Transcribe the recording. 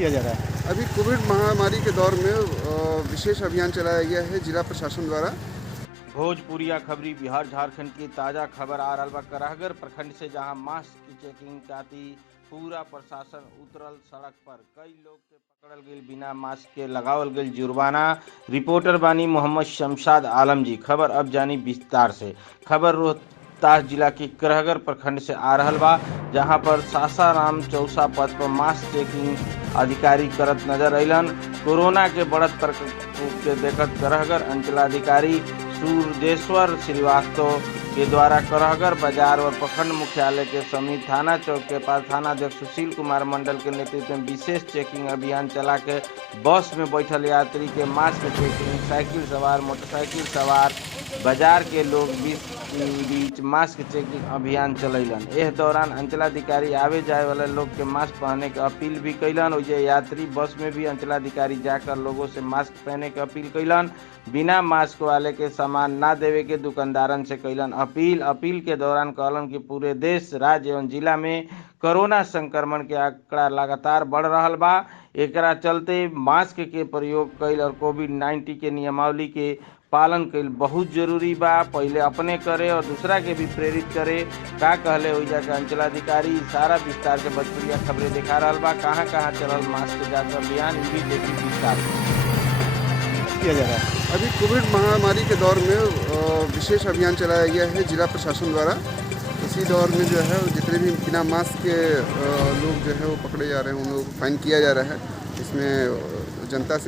किया जा रहा है? अभी कोविड महामारी के दौर में विशेष अभियान चलाया गया है जिला प्रशासन द्वारा। भोजपुरिया खबरी बिहार झारखंड की ताजा खबर आ रहल बा कराहगर प्रखंड से, जहां मास्क की चेकिंग खातिर पूरा प्रशासन उतरल सड़क पर। कई लोग के पकड़ल गईल बिना मास्क के, लगावल गईल जुर्माना। रिपोर्टर बानी मोहम्मद शमशाद आलम जी। खबर अब जानी विस्तार से। खबर रोहतास जिला के कराहगर प्रखंड से आ रहल बा, जहां पर सासाराम चौसा पद पर मास्क चेकिंग अधिकारी करत नजर अइलन। कोरोना के बढ़त प्रकोप के देखत कराहगर अंचलाधिकारी सूरजेश्वर श्रीवास्तव के द्वारा कराहगर बाजार और प्रखंड मुख्यालय के समीप थाना चौक के पास थानाध्यक्ष सुशील कुमार मंडल के नेतृत्व में विशेष चेकिंग अभियान चला के बस में बैठल यात्री के मास्क चेकिंग, साइकिल सवार, मोटरसाइकिल सवार, बाजार के लोग बीच मास्क चेकिंग अभियान चलैलन। एह दौरान अंचलाधिकारी आवे जाए वाले लोग के मास्क पहने के अपील भी कैलन। ओइजे यात्री बस में भी अंचलाधिकारी जाकर लोगों से मास्क पहने के अपील कैलन। बिना मास्क वाले के सामान ना देवे के दुकानदारन से कैलन अपील के दौरान कहलन कि पूरे देश, राज्य एवं जिला में कोरोना संक्रमण के आंकड़ा लगातार बढ़ रहल बा। एकरा चलते मास्क के प्रयोग कैल और कोविड-19 के नियमावली के पालन कैल बहुत जरूरी बा। पहले अपने करे और दूसरा के भी प्रेरित करे। का कहले ओइजा के अंचलाधिकारी सारा विस्तार से भोजपुरिया खबरें दिखा रहल बा। कहाँ कहाँ चलल मास्क जांच अभियान, ई भी देखी विस्तार से किया जा रहा है? अभी कोविड महामारी के दौर में विशेष अभियान चलाया गया है जिला प्रशासन द्वारा। इसी दौर में जो है जितने भी बिना मास्क के लोग जो है वो पकड़े जा रहे हैं, उन लोगों को फाइन किया जा रहा है। इसमें जनता से